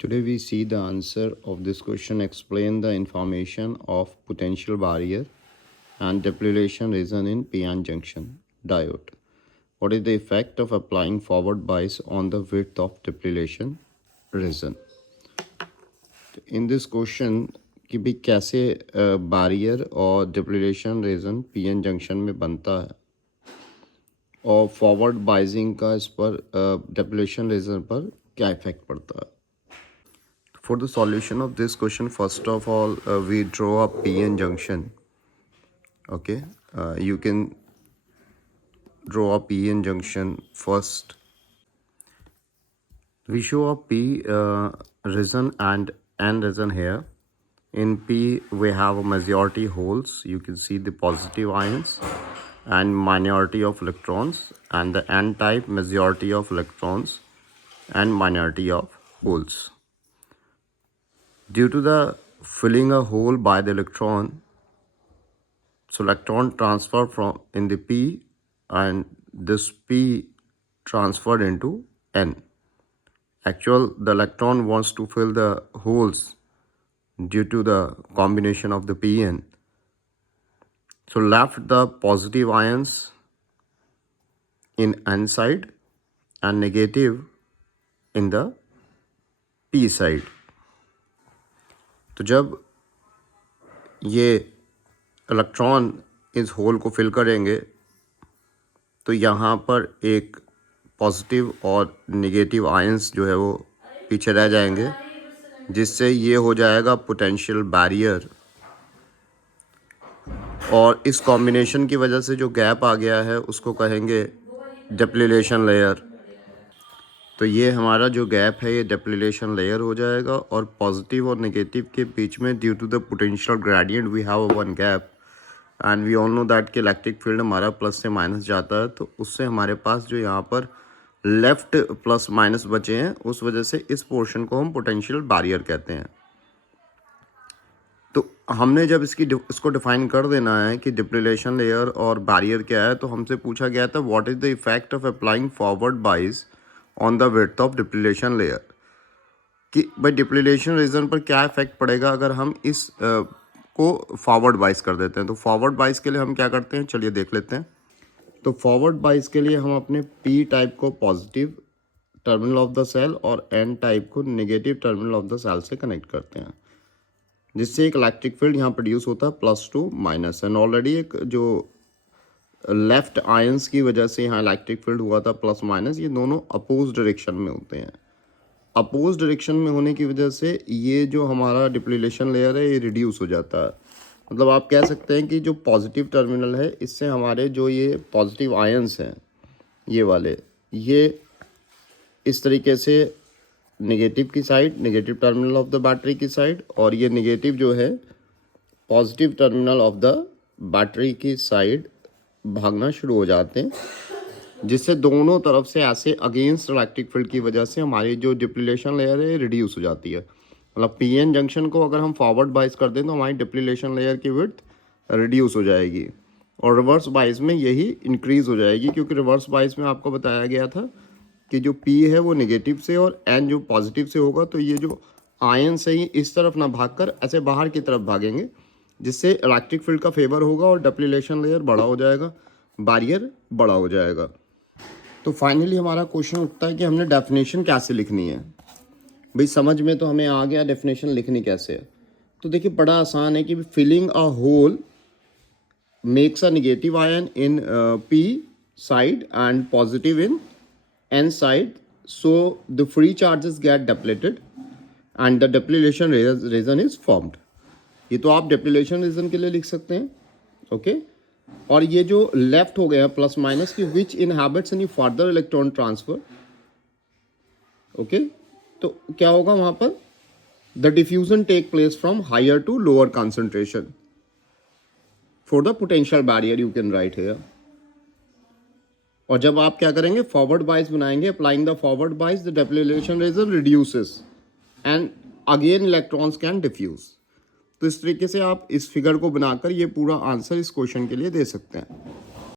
Today we see the answer of this question. Explain the information of potential barrier and depletion region in p-n junction diode. What is the effect of applying forward bias on the width of depletion region? In this question कि भी कैसे barrier और depletion region p-n junction में बनता है और forward biasing का इस पर depletion region पर क्या effect पड़ता है. For the solution of this question, first of all, we draw a p-n junction. Okay, you can draw a p-n junction first. We show a p region and n region here. In p, we have a majority holes. You can see the positive ions and minority of electrons, and the n type majority of electrons and minority of holes. Due to the filling a hole by the electron, so electron transfer from in the p, and this p transferred into n. The electron wants to fill the holes due to the combination of the p-n. So left the positive ions in n side and negative in the p side. तो जब ये electron इस whole को fill करेंगे तो यहाँ पर एक पॉजिटिव और नेगेटिव आयंस जो है वो पीछे रह जाएंगे, जिससे ये हो जाएगा पोटेंशियल बैरियर, और इस कॉम्बिनेशन की वजह से जो गैप आ गया है उसको कहेंगे डिप्लीशन लेयर. तो ये हमारा जो गैप है ये डिप्लीशन लेयर हो जाएगा, और पॉजिटिव और नेगेटिव के बीच में due to the potential gradient we have one gap, and we all know that कि इलेक्ट्रिक फील्ड हमारा प्लस से माइनस जाता है, तो उससे हमारे पास जो यहाँ पर लेफ्ट प्लस माइनस बचे हैं उस वजह से इस पोर्शन को हम पोटेंशियल बैरियर कहते हैं. तो हमने जब इसको डिफाइन कर देना है कि डिप्लीशन लेयर और बैरियर क्या है, तो हमसे पूछा गया था what is the effect of applying forward बाइस on the width of depletion layer, कि भाई डिप्लीशन रीजन पर क्या इफेक्ट पड़ेगा अगर हम इस को फॉरवर्ड बाइस कर देते हैं. तो फॉरवर्ड बाइस के लिए हम क्या करते हैं, चलिए देख लेते हैं. तो फॉरवर्ड बाइस के लिए हम अपने पी टाइप को positive terminal of the cell और एन टाइप को negative terminal of the cell से कनेक्ट करते हैं, जिससे एक इलेक्ट्रिक फील्ड यहाँ प्रोड्यूस होता है +2 माइनस. एंड ऑलरेडी एक जो लेफ्ट आयंस की वजह से यहाँ इलेक्ट्रिक फील्ड हुआ था प्लस माइनस, ये दोनों अपोज डायरेक्शन में होते हैं. अपोज डायरेक्शन में होने की वजह से ये जो हमारा डिप्लीशन लेयर है ये रिड्यूस हो जाता है. मतलब आप कह सकते हैं कि जो पॉजिटिव टर्मिनल है इससे हमारे जो ये पॉजिटिव आयंस हैं ये वाले, ये इस तरीके से नेगेटिव की side, negative terminal of the battery की साइड, और ये नेगेटिव जो है positive terminal of the battery की साइड भागना शुरू हो जाते हैं, जिससे दोनों तरफ से ऐसे अगेंस्ट इलेक्ट्रिक फील्ड की वजह से हमारी जो डिप्लीशन लेयर है रिड्यूस हो जाती है. मतलब पी-एन जंक्शन को अगर हम फॉरवर्ड बाइस कर दें तो हमारी डिप्लीशन लेयर की विड्थ रिड्यूस हो जाएगी, और रिवर्स बाइस में यही इंक्रीज हो जाएगी, क्योंकि रिवर्स बाइस में आपको बताया गया था कि जो पी है वो नेगेटिव से और एन जो पॉजिटिव से होगा, तो ये जो आयन से ही इस तरफ ना भागकर ऐसे बाहर की तरफ भागेंगे, जिससे इलेक्ट्रिक फील्ड का फेवर होगा और डिप्लीशन लेयर बड़ा हो जाएगा, बैरियर बड़ा हो जाएगा. तो फाइनली हमारा क्वेश्चन उठता है कि हमने डेफिनेशन कैसे लिखनी है. भाई समझ में तो हमें आ गया डेफिनेशन लिखनी कैसे है. तो देखिए बड़ा आसान है कि filling a hole makes a negative ion in P side and positive in N side, so the free charges get depleted and the depletion region is formed. ये तो आप डिप्लीशन रीजन के लिए लिख सकते हैं. ओके और ये जो लेफ्ट हो गया प्लस माइनस की which inhabits any further electron transfer. Okay तो क्या होगा वहां पर, the diffusion take place from higher to lower concentration for the potential barrier, you can write here. और जब आप क्या करेंगे, फॉरवर्ड बाइस बनाएंगे, applying the forward bias the depletion region reduces and again electrons can diffuse. तो इस तरीके से आप इस फिगर को बनाकर ये पूरा आंसर इस क्वेश्चन के लिए दे सकते हैं.